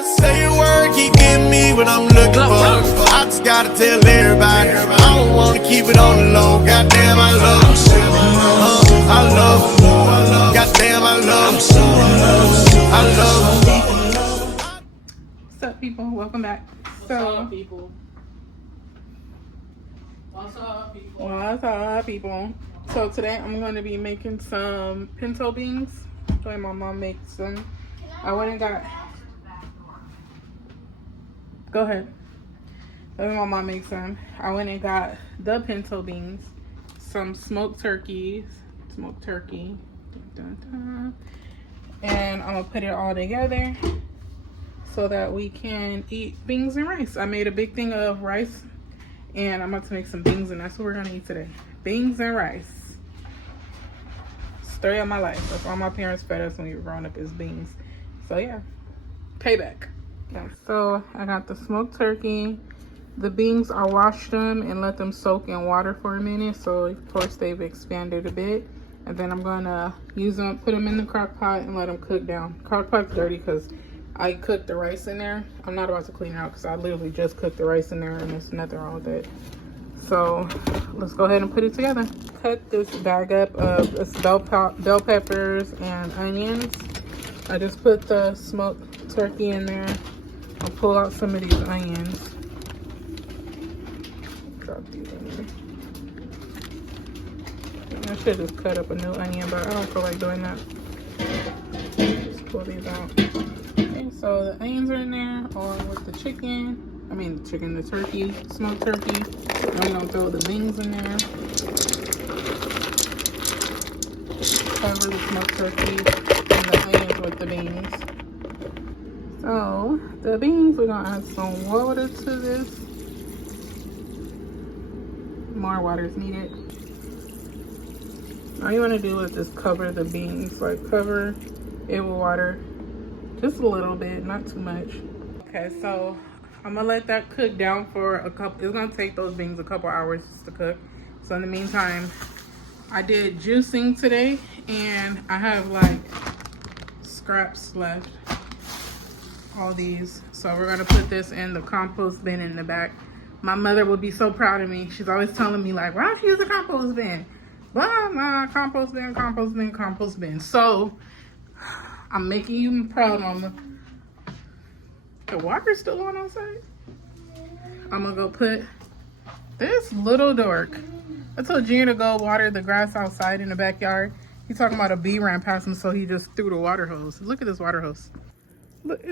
gotta say a word, keep getting me what I'm looking for. I just gotta tell everybody, I don't wanna keep it on the low. Goddamn, I love I love goddamn, I love I love What's up, people? Welcome back. What's up, people? What's up, people? What's up, people? So today I'm going to be making some pinto beans. The way my mom makes them. I went and got. Go ahead. The way my mom makes them. I went and got the pinto beans, some smoked turkey. Dun, dun, dun. And I'm gonna put it all together so that we can eat beans and rice. I made a big thing of rice, and I'm about to make some beans, and that's what we're gonna eat today. Beans and rice. Story of my life. That's all my parents fed us when we were growing up, is beans. So yeah, payback. Okay, so I got the smoked turkey. The beans, I washed them and let them soak in water for a minute, so of course they've expanded a bit. And then I'm gonna use them, put them in the crock pot and let them cook down. Crock pot's dirty because I cooked the rice in there. I'm not about to clean it out because I literally just cooked the rice in there and there's nothing wrong with it. So let's go ahead and put it together. Cut this bag up of bell peppers and onions. I just put the smoked turkey in there. I'll pull out some of these onions. Drop these in there. I should just cut up a new onion, but I don't feel like doing that. Just pull these out. Okay, so the onions are in there, or with the chicken. I mean the turkey, smoked turkey. Now we're gonna throw the beans in there. Cover the smoked turkey and the onions with the beans. So the beans, we're gonna add some water to this. More water is needed. All you want to do is just cover the beans, like cover it with water, just a little bit, not too much. Okay, so I'm gonna let that cook down for a couple. It's gonna take those beans a couple hours just to cook. So in the meantime, I did juicing today, and I have like scraps left. All these. So we're gonna put this in the compost bin in the back. My mother would be so proud of me. She's always telling me like, why don't you use a compost bin? Blah, blah, compost bin. So I'm making you proud, Mama. The water's still on outside. I'm gonna go put this little dork. I told Junior to go water the grass outside in the backyard. He's talking about a bee ran past him, so he just threw the water hose. Look at this water hose. Look,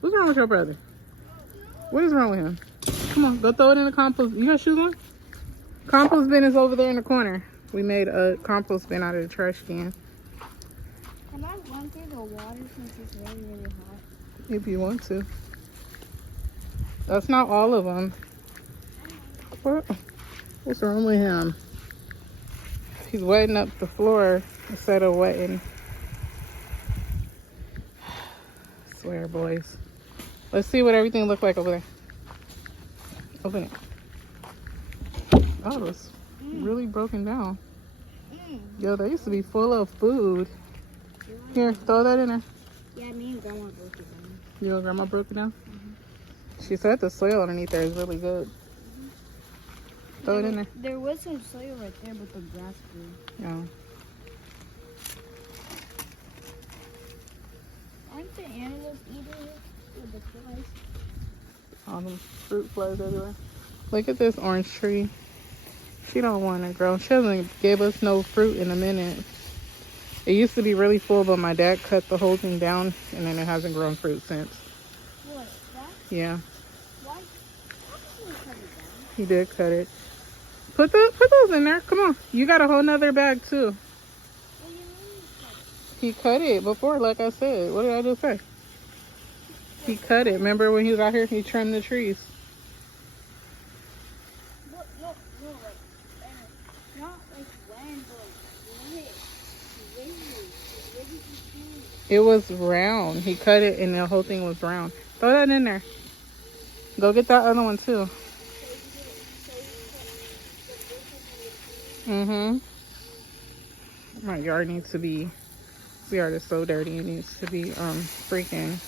what's wrong with your brother? What is wrong with him? Come on, go throw it in the compost. You got shoes on? Compost bin is over there in the corner. We made a compost bin out of the trash can. Can I run through the water since it's really, really hot? If you want to. That's not all of them. What's wrong with him? He's wetting up the floor instead of wetting. I swear, boys. Let's see what everything looked like over there. Open it. Oh, it was really broken down. Yo, they used to be full of food. Here, throw that in there. Yeah, me and Grandma broke it down. You know, Grandma broke it down? She said the soil underneath there is really good. Throw it in there. There was some soil right there, but the grass grew. Yeah. Aren't the animals eating it with the flies? All them fruit flies everywhere. Look at this orange tree. She don't want to grow. She hasn't gave us no fruit in a minute. It used to be really full, but my dad cut the whole thing down, and then it hasn't grown fruit since. What, that? Yeah. Why? How did you cut it down? He did cut it. Put those in there. Come on. You got a whole nother bag too. What do you mean He cut it before, like I said. What did I just say? He cut it. Remember when he was out here? He trimmed the trees. No, like, not like when, but when did you do it? It was round. He cut it and the whole thing was round. Throw that in there. Go get that other one too. My yard needs to be, the yard is so dirty. It needs to be freaking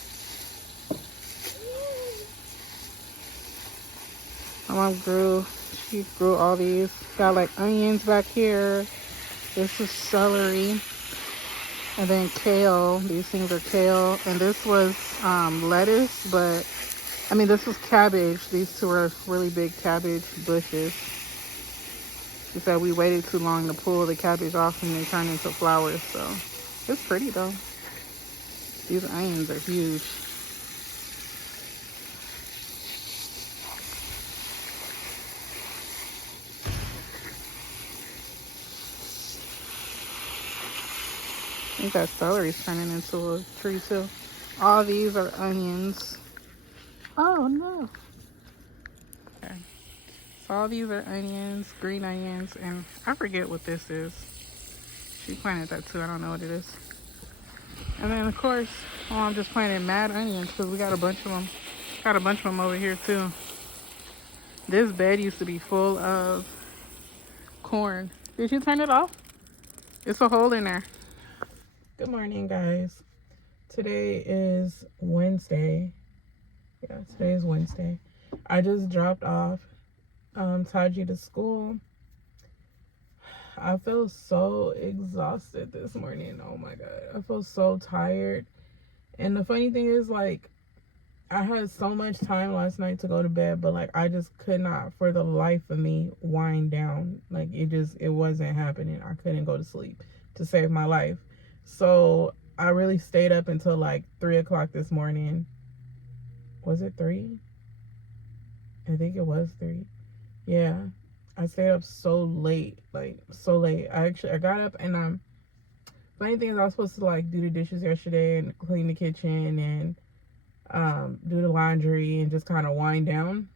My mom she grew all these. Got like onions back here. This is celery. And then kale. These things are kale. And this was lettuce, but I mean, this was cabbage. These two are really big cabbage bushes. She said we waited too long to pull the cabbage off and they turned into flowers. So it's pretty though. These onions are huge. I think that celery's turning into a tree too. All these are onions. Oh no. Okay. So all these are onions, green onions, and I forget what this is. She planted that too. I don't know what it is. And then of course, I'm just planting mad onions because we got a bunch of them. Got a bunch of them over here too. This bed used to be full of corn. Did you turn it off? It's a hole in there. Good morning, guys. Today is Wednesday. Yeah, today is Wednesday. I just dropped off Taji to school. I feel so exhausted this morning. Oh my god, I feel so tired. And the funny thing is, like, I had so much time last night to go to bed, but like I just could not for the life of me wind down. Like it wasn't happening. I couldn't go to sleep to save my life. So I really stayed up until like 3 o'clock this morning. Was it 3? I think it was 3. Yeah. I stayed up so late, like so late. I got up and funny thing is I was supposed to like do the dishes yesterday and clean the kitchen and do the laundry and just kind of wind down.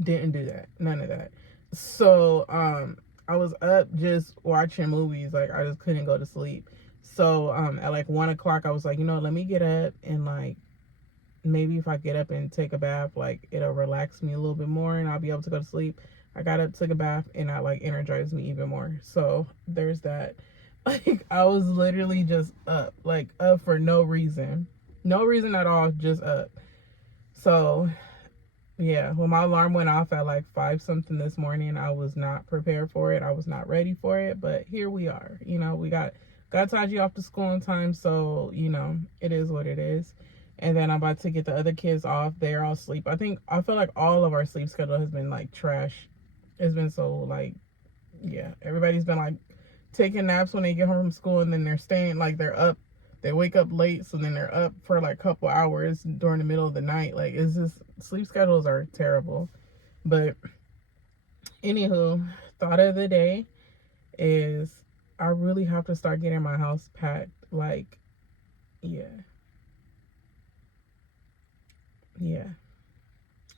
Didn't do that. None of that. So I was up just watching movies. Like I just couldn't go to sleep. So at like 1 o'clock I was like, you know, let me get up and like maybe if I get up and take a bath, like it'll relax me a little bit more and I'll be able to go to sleep. I got up, took a bath, and that like energized me even more. So there's that. Like I was literally just up, like up for no reason at all, just up. So yeah, when my alarm went off at like 5 something this morning, I was not prepared for it. I was not ready for it, but here we are. You know, we got Taji off to school on time, so you know it is what it is. And then I'm about to get the other kids off. They're all asleep. I feel like all of our sleep schedule has been like trash. It's been so like, yeah, everybody's been like taking naps when they get home from school, and then they're staying, like they're up. They wake up late, so then they're up for like a couple hours during the middle of the night. Like it's just, sleep schedules are terrible. But anywho, thought of the day is I really have to start getting my house packed. Like, yeah.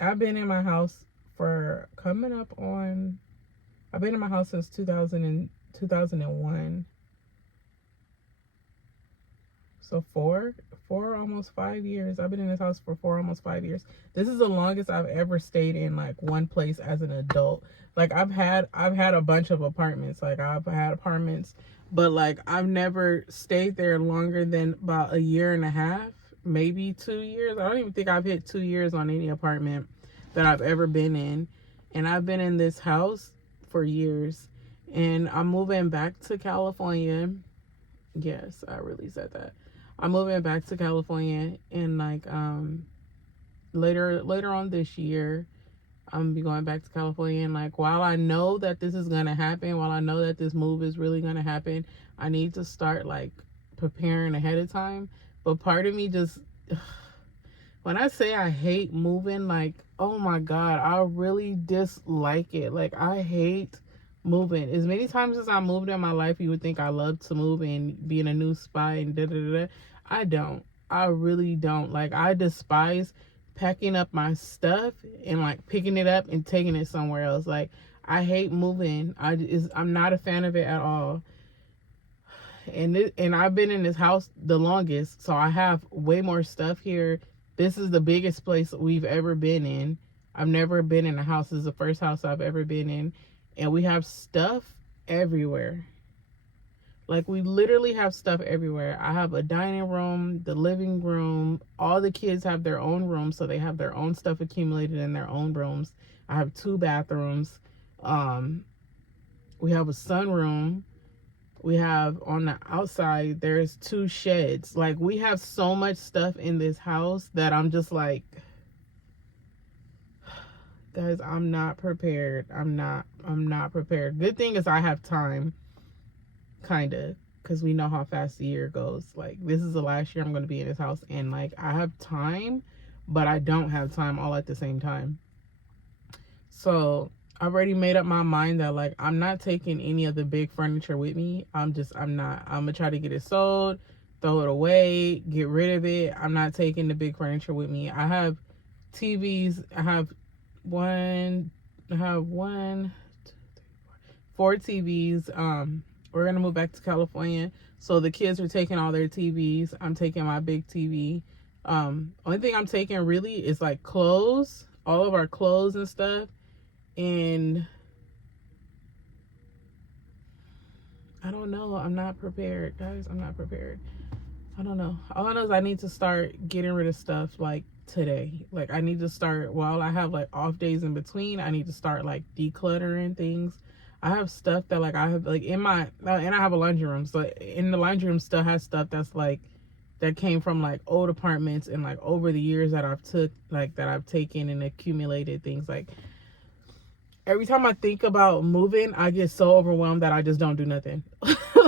I've been in my house I've been in my house since 2001. So four, almost 5 years. I've been in this house for almost 5 years. This is the longest I've ever stayed in like one place as an adult. Like I've had a bunch of apartments. Like I've had apartments, but like I've never stayed there longer than about a year and a half, maybe 2 years. I don't even think I've hit 2 years on any apartment that I've ever been in. And I've been in this house for years. And I'm moving back to California. Yes, I really said that. I'm moving back to California and like later on this year I'm gonna be going back to California. And like while I know that this is gonna happen, while I know that this move is really gonna happen, I need to start like preparing ahead of time. But part of me just, when I say I hate moving, like, oh my god, I really dislike it. Like I hate moving. As many times as I moved in my life, you would think I love to move and be in a new spot and da-da-da-da. I don't. I really don't. Like, I despise packing up my stuff and, like, picking it up and taking it somewhere else. Like, I hate moving. I'm not a fan of it at all. And I've been in this house the longest, so I have way more stuff here. This is the biggest place we've ever been in. I've never been in a house. This is the first house I've ever been in. And we have stuff everywhere. Like, we literally have stuff everywhere. I have a dining room, the living room. All the kids have their own rooms, so they have their own stuff accumulated in their own rooms. I have 2 bathrooms. We have a sunroom. We have, on the outside, there's 2 sheds. Like, we have so much stuff in this house that I'm just like, guys, I'm not prepared. I'm not prepared. Good thing is I have time, kind of, because we know how fast the year goes. Like, this is the last year I'm going to be in this house, and like, I have time, but I don't have time all at the same time. So I've already made up my mind that, like, I'm not taking any of the big furniture with me. I'm gonna try to get it sold, throw it away, get rid of it. I'm not taking the big furniture with me. I have TVs. I have 4 TVs. We're gonna move back to California, so the kids are taking all their TVs. I'm taking my big TV. Only thing I'm taking really is like clothes, all of our clothes and stuff. And I don't know. I'm not prepared, guys. I'm not prepared. I don't know. All I know is I need to start getting rid of stuff like today. Like, I need to start, while I have like off days in between, I need to start like decluttering things. I have stuff that like I have like in my, and I have a laundry room. So in the laundry room still has stuff that's like, that came from like old apartments and like over the years that I've taken and accumulated things. Like, every time I think about moving, I get so overwhelmed that I just don't do nothing.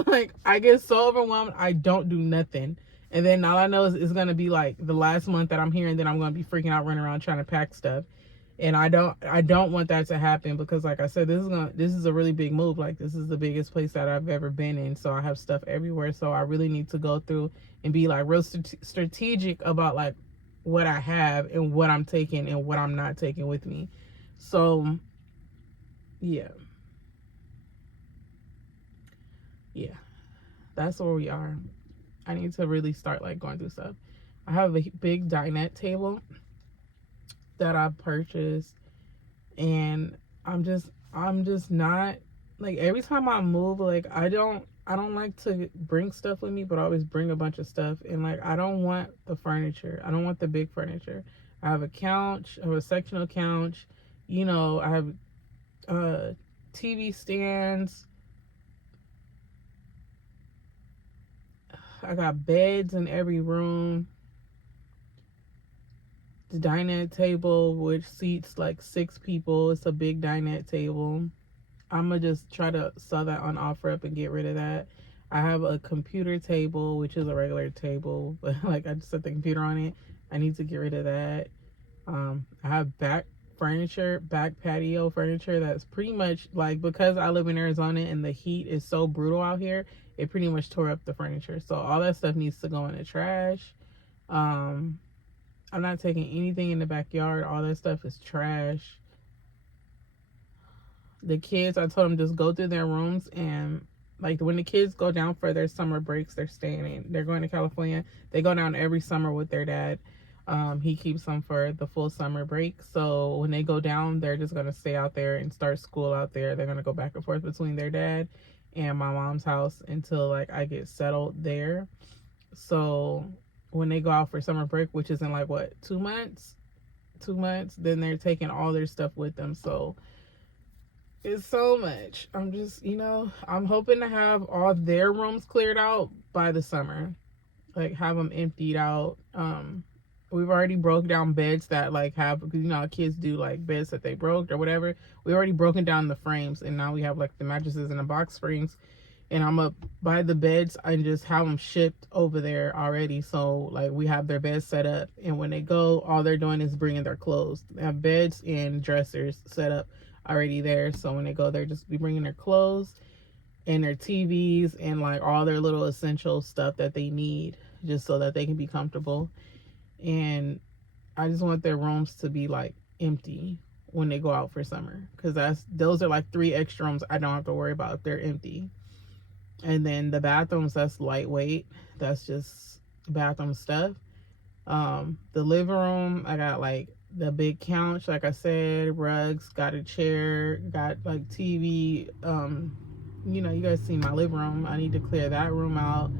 Like, I get so overwhelmed, I don't do nothing. And then all I know is it's going to be like the last month that I'm here, and then I'm going to be freaking out, running around trying to pack stuff. And I don't want that to happen, because like I said, this is a really big move. Like, this is the biggest place that I've ever been in. So I have stuff everywhere. So I really need to go through and be like real strategic about like what I have and what I'm taking and what I'm not taking with me. So yeah, that's where we are. I need to really start like going through stuff. I have a big dinette table that I purchased, and I'm just not, like, every time I move, like, I don't like to bring stuff with me, but I always bring a bunch of stuff. And like, I don't want the furniture. I don't want the big furniture. I have a couch, I have a sectional couch, I have TV stands. I got beds in every room. The dinette table, which seats like 6 people. It's a big dinette table. I'm gonna just try to sell that on OfferUp and get rid of that. I have a computer table, which is a regular table, but like, I just set the computer on it. I need to get rid of that. I have back patio furniture that's pretty much like, because I live in Arizona and the heat is so brutal out here, it pretty much tore up the furniture. So all that stuff needs to go in the trash. I'm not taking anything in the backyard. All that stuff is trash. The kids, I told them just go through their rooms, and like, when the kids go down for their summer breaks, they're going to California. They go down every summer with their dad. He keeps them for the full summer break. So when they go down, they're just going to stay out there and start school out there. They're going to go back and forth between their dad and my mom's house until like I get settled there. So when they go out for summer break, which is in like 2 months, then they're taking all their stuff with them. So it's so much. I'm just, I'm hoping to have all their rooms cleared out by the summer, like have them emptied out. We've already broke down beds that like have, because how kids do like beds that they broke or whatever. We already broken down the frames, and now we have like the mattresses and the box springs, and I'm up by the beds and just have them shipped over there already. So like, we have their beds set up, and when they go, all they're doing is bringing their clothes. They have beds and dressers set up already there. So when they go, they're just be bringing their clothes and their TVs and like all their little essential stuff that they need, just so that they can be comfortable. And I just want their rooms to be like empty when they go out for summer, because those are like 3 extra rooms I don't have to worry about if they're empty. And then the bathrooms, that's lightweight. That's just bathroom stuff. The living room, I got like the big couch, like I said, rugs, got a chair, got like TV, you know, you guys see my living room. I need to clear that room out.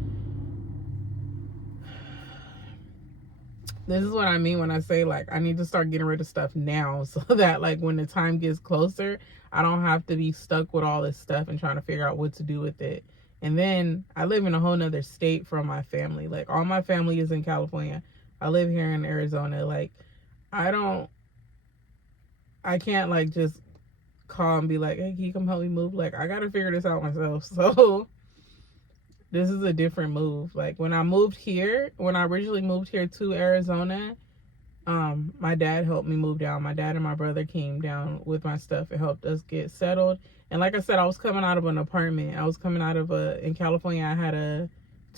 This is what I mean when I say, like, I need to start getting rid of stuff now so that, like, when the time gets closer, I don't have to be stuck with all this stuff and trying to figure out what to do with it. And then I live in a whole nother state from my family. Like, all my family is in California. I live here in Arizona. Like, I can't, like, just call and be like, hey, can you come help me move? Like, I got to figure this out myself. So this is a different move. Like, when I originally moved here to Arizona, my dad helped me move down. My dad and my brother came down with my stuff and helped us get settled. And like I said, I was coming out of an apartment. In California, I had a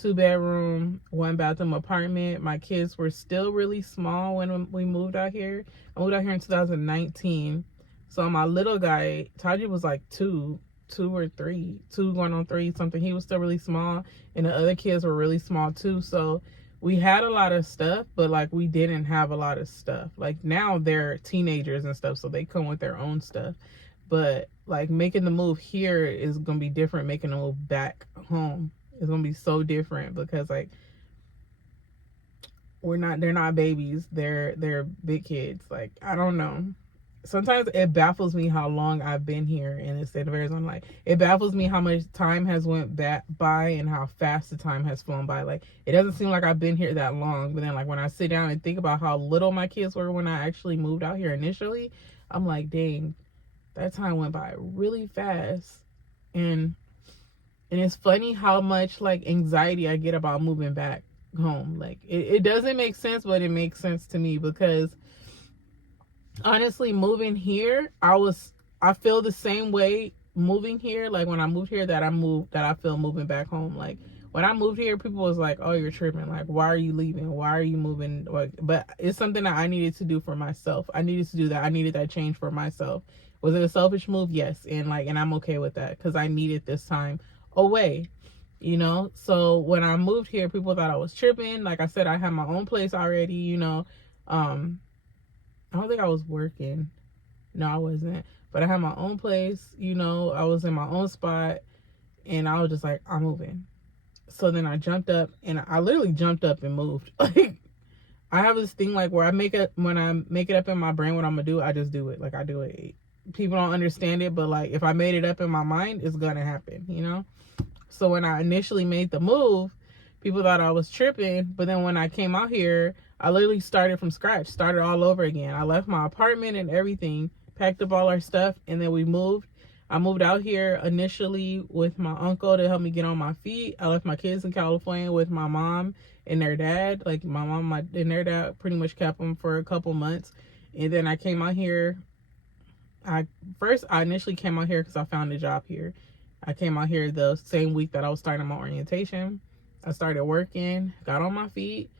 2-bedroom, 1-bathroom apartment. My kids were still really small when we moved out here. I moved out here in 2019. So my little guy, Taji, was like 2 or 3, 2 going on 3 something. He was still really small, and the other kids were really small too. So we had a lot of stuff, but like we didn't have a lot of stuff. Like now they're teenagers and stuff, so they come with their own stuff. But like making the move here is gonna be different. Making the move back home is gonna be so different because like they're not babies. They're big kids. Like I don't know. Sometimes it baffles me how long I've been here in the state of Arizona. Like it baffles me how much time has went by and how fast the time has flown by. Like it doesn't seem like I've been here that long, but then like when I sit down and think about how little my kids were when I actually moved out here initially, I'm like, dang, that time went by really fast. And it's funny how much like anxiety I get about moving back home. Like it doesn't make sense, but it makes sense to me because honestly, moving here, I feel the same way moving here. Like when I moved here that I feel moving back home. Like when I moved here, people was like, oh, you're tripping. Like, why are you leaving? Why are you moving? Like, but it's something that I needed to do for myself. I needed to do that. I needed that change for myself. Was it a selfish move? Yes. And I'm okay with that because I needed this time away, you know? So when I moved here, people thought I was tripping. Like I said, I had my own place already, you know? I don't think I was working. No, I wasn't. But I had my own place, you know. I was in my own spot. And I was just like, I'm moving. So then I jumped up. And I literally jumped up and moved. Like, I have this thing, like, when I make it up in my brain what I'm going to do, I just do it. Like, I do it. People don't understand it. But, like, if I made it up in my mind, it's going to happen, you know. So when I initially made the move, people thought I was tripping. But then when I came out here, I literally started from scratch, started all over again. I left my apartment and everything, packed up all our stuff, and then we moved. I moved out here initially with my uncle to help me get on my feet. I left my kids in California with my mom and their dad. Like my mom and their dad pretty much kept them for a couple months. And then I came out here. I initially came out here because I found a job here. I came out here the same week that I was starting my orientation. I started working, got on my feet,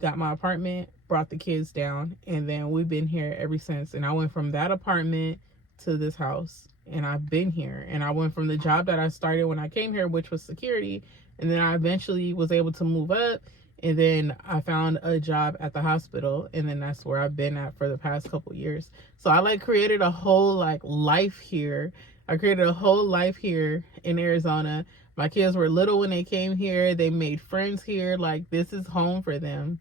got my apartment, brought the kids down, and then we've been here ever since. And I went from that apartment to this house, and I've been here. And I went from the job that I started when I came here, which was security, and then I eventually was able to move up, and then I found a job at the hospital, and then that's where I've been at for the past couple years. So I like created a whole like life here. I created a whole life here in Arizona. My kids were little when they came here. They made friends here. Like, this is home for them.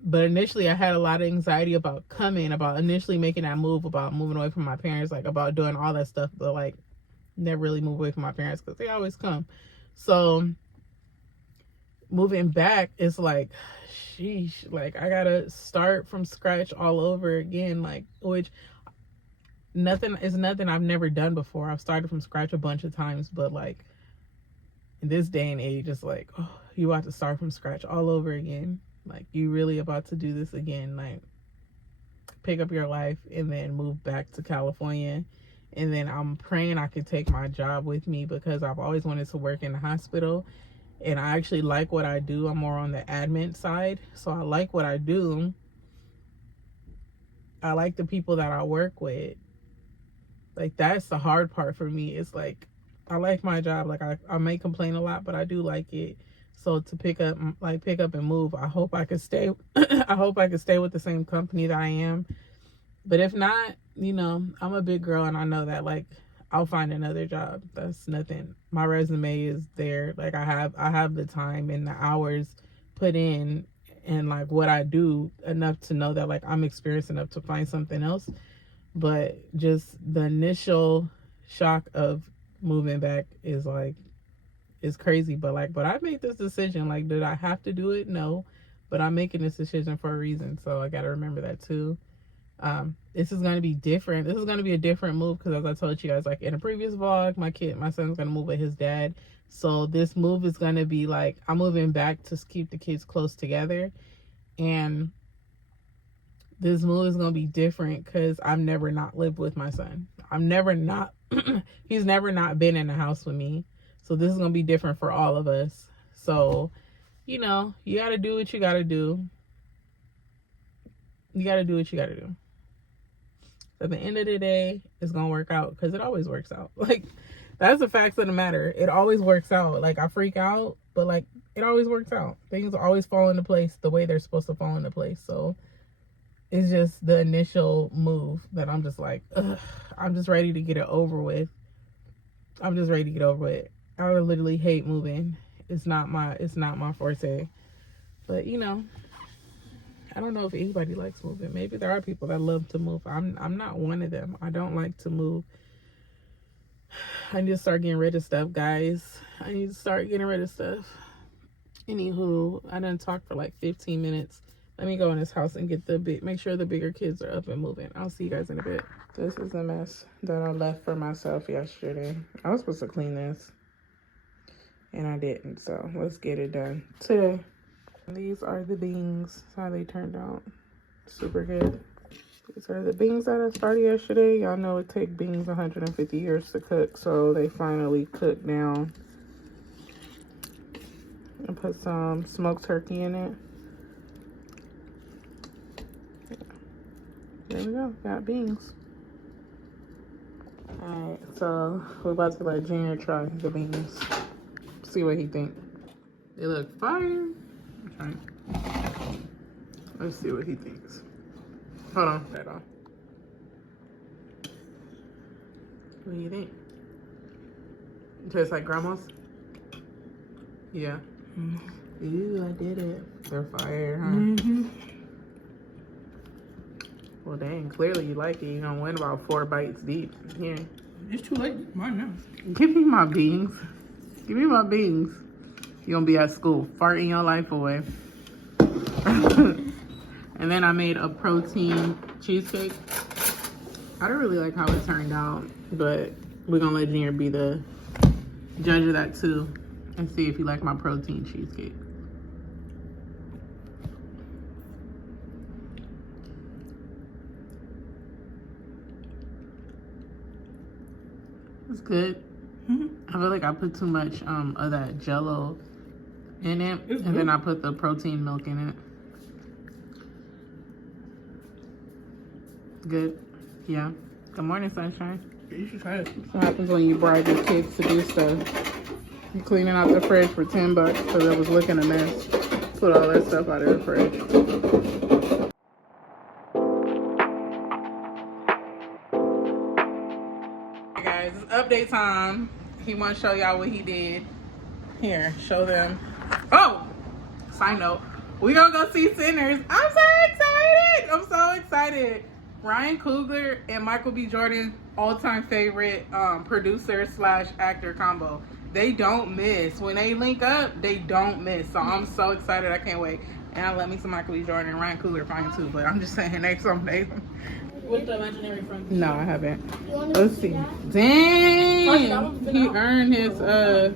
But initially I had a lot of anxiety about initially making that move, about moving away from my parents, like about doing all that stuff, but like never really move away from my parents because they always come. So moving back is like, sheesh, like I gotta start from scratch all over again, like, which nothing I've never done before. I've started from scratch a bunch of times, but like in this day and age, it's like, oh, you have to start from scratch all over again. Like, you really about to do this again. Like, pick up your life and then move back to California. And then I'm praying I could take my job with me because I've always wanted to work in the hospital. And I actually like what I do. I'm more on the admin side. So I like what I do. I like the people that I work with. Like, that's the hard part for me. It's like, I like my job. Like, I may complain a lot, but I do like it. So to pick up and move, I hope I could stay. I hope I could stay with the same company that I am. But if not, you know, I'm a big girl and I know that, like, I'll find another job. That's nothing. My resume is there. Like I have the time and the hours put in, and like what I do enough to know that like I'm experienced enough to find something else. But just the initial shock of moving back is like, it's crazy. But I made this decision. Like, did I have to do it? No, but I'm making this decision for a reason. So I got to remember that too. This is going to be different. This is going to be a different move because, as I told you guys, like in a previous vlog, my son's going to move with his dad. So this move is going to be like, I'm moving back to keep the kids close together. And this move is going to be different because I've never not lived with my son. He's never not been in the house with me. So this is going to be different for all of us. So, you know, you got to do what you got to do. You got to do what you got to do. At the end of the day, it's going to work out because it always works out. Like, that's the facts of the matter. It always works out. Like, I freak out, but like, it always works out. Things always fall into place the way they're supposed to fall into place. So it's just the initial move that I'm just like, ugh, I'm just ready to get it over with. I literally hate moving. It's not my forte. But you know, I don't know if anybody likes moving. Maybe there are people that love to move. I'm not one of them. I don't like to move. I need to start getting rid of stuff, guys. I need to start getting rid of stuff. Anywho, I done talked for like 15 minutes. Let me go in this house and make sure the bigger kids are up and moving. I'll see you guys in a bit. This is the mess that I left for myself yesterday. I was supposed to clean this, and I didn't. So let's get it done today. These are the beans. That's how they turned out. Super good. These are the beans that I started yesterday. Y'all know it takes beans 150 years to cook, so they finally cooked down. I put some smoked turkey in it. There we go, got beans. Alright, so we're about to let Junior try the beans. See what he think. They look fire. Okay. Let's see what he thinks. Hold on. Right on. What do you think? It tastes like grandma's? Yeah. Ooh, I did it. They're fire, huh? Well, dang, clearly you like it. You don't win about 4 bites deep. Here. It's too late. Mine now. Give me my beans. Give me my beans. You're gonna be at school farting your life away. And then I made a protein cheesecake. I don't really like how it turned out, but we're gonna let Junior be the judge of that too and see if he liked my protein cheesecake. It's good. I feel like I put too much of that Jello in it, and then I put the protein milk in it. Good. Yeah. Good morning, sunshine. You should try it. What happens when you bribe your kids to do stuff? You cleaning out the fridge for $10 because it was looking a mess. Put all that stuff out of the fridge. Hey guys, it's update time. He wants to show y'all what he did. Here, show them. Oh! Side note, we gonna go see Sinners. I'm so excited! I'm so excited. Ryan Coogler and Michael B. Jordan, all-time favorite producer / actor combo. They don't miss. When they link up, they don't miss. So I'm so excited. I can't wait. And I love me some Michael B. Jordan and Ryan Coogler fine too. But I'm just saying, next someday. With the imaginary friend. No, I haven't. Let's see. Dang! He earned his $10.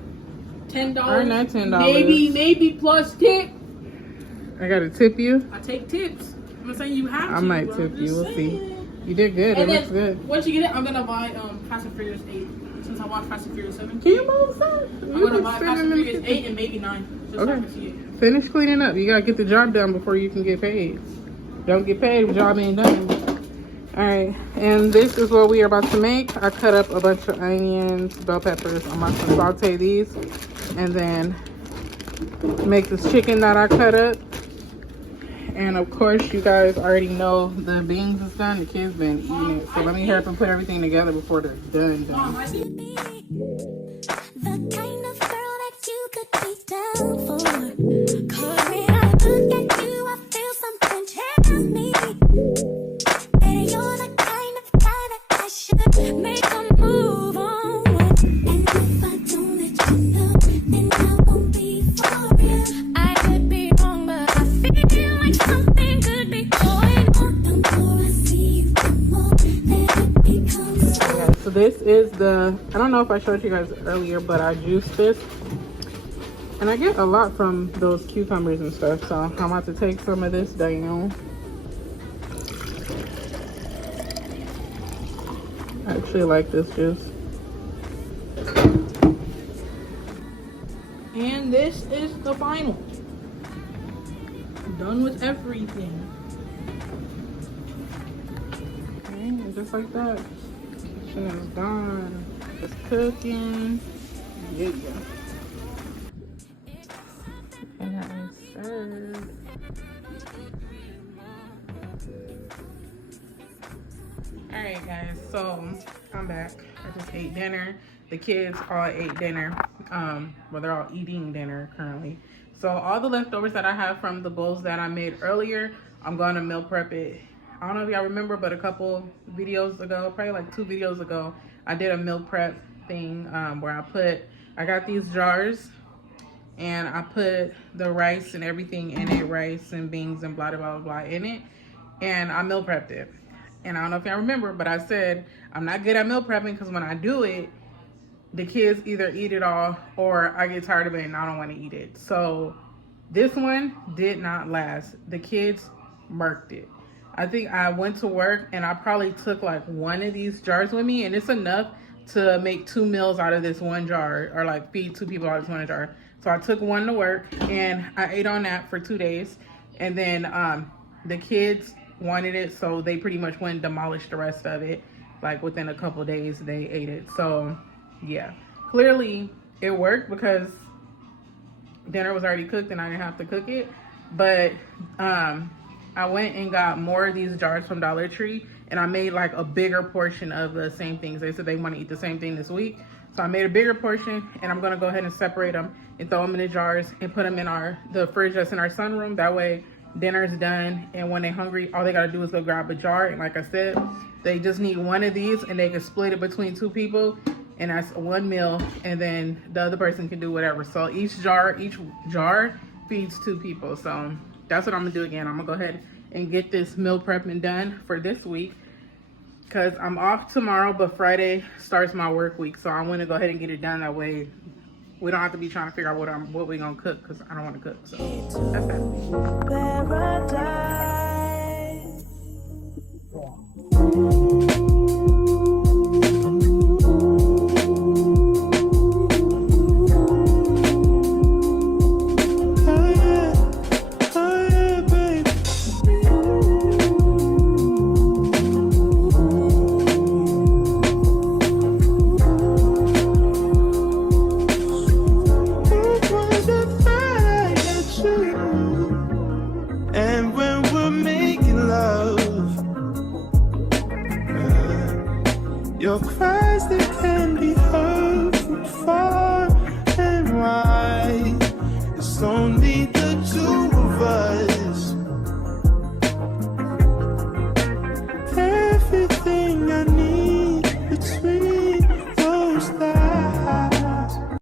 Earn that $10. Maybe plus tip. I gotta tip you. I take tips. I'm not saying you have to. I might tip you. We'll see. You did good. And it looks good. Once you get it, I'm gonna buy Fast and Furious 8. Since I watched Fast and Furious 7. Can you move some? I'm gonna buy Fast and Furious 8 and maybe 9. Just so I can see it. Finish cleaning up. You gotta get the job done before you can get paid. Don't get paid if the job ain't done. Alright, and this is what we are about to make. I cut up a bunch of onions, bell peppers. I'm about to saute these and then make this chicken that I cut up. And of course, you guys already know the beans is done. The kids been eating it. So let me hurry up and put everything together before they're done. The kind of girl that you could be down for. 'Cause when I look at you, I feel something tell me that you're the kind of guy that I should make a move on. And if I don't let you know, then I won't be for real. I could be wrong, but I feel like something could be going on. The more I see you, the more that it becomes. So this is the, I don't know if I showed you guys earlier, but I juiced this. And I get a lot from those cucumbers and stuff. So I'm about to take some of this down. I actually like this juice. And this is the final. Done with everything. Okay, and just like that. Kitchen is done. It's cooking. Yeah. And that is served. Alright guys, so I'm back. I just ate dinner. The kids all ate dinner. Well, they're all eating dinner currently. So all the leftovers that I have from the bowls that I made earlier, I'm going to meal prep it. I don't know if y'all remember, but a couple videos ago, probably like 2 videos ago, I did a meal prep thing where I got these jars and I put the rice and everything in it, rice and beans and blah, blah, blah, blah in it. And I meal prepped it. And I don't know if y'all remember, but I said I'm not good at meal prepping because when I do it, the kids either eat it all or I get tired of it and I don't want to eat it. So this one did not last. The kids murked it. I think I went to work and I probably took like one of these jars with me, and it's enough to make 2 meals out of this one jar, or like feed 2 people out of this one jar. So I took one to work and I ate on that for 2 days. And then the kids wanted it, so they pretty much went and demolished the rest of it. Like within a couple days they ate it. So yeah, clearly it worked because dinner was already cooked and I didn't have to cook it. But I went and got more of these jars from Dollar Tree, and I made like a bigger portion of the same things. They said they want to eat the same thing this week. So I made a bigger portion, and I'm gonna go ahead and separate them and throw them in the jars and put them in the fridge that's in our sunroom. That way dinner's done, and when they're hungry, all they gotta do is go grab a jar. And like I said, they just need one of these and they can split it between 2 people, and that's 1 meal, and then the other person can do whatever. So each jar feeds 2 people. So that's what I'm gonna do again. I'm gonna go ahead and get this meal prepping done for this week because I'm off tomorrow, but Friday starts my work week. So I want to go ahead and get it done. That way we don't have to be trying to figure out what we're gonna cook, because I don't want to cook. So that's that. And when we're making love, your cries, they can be heard from far.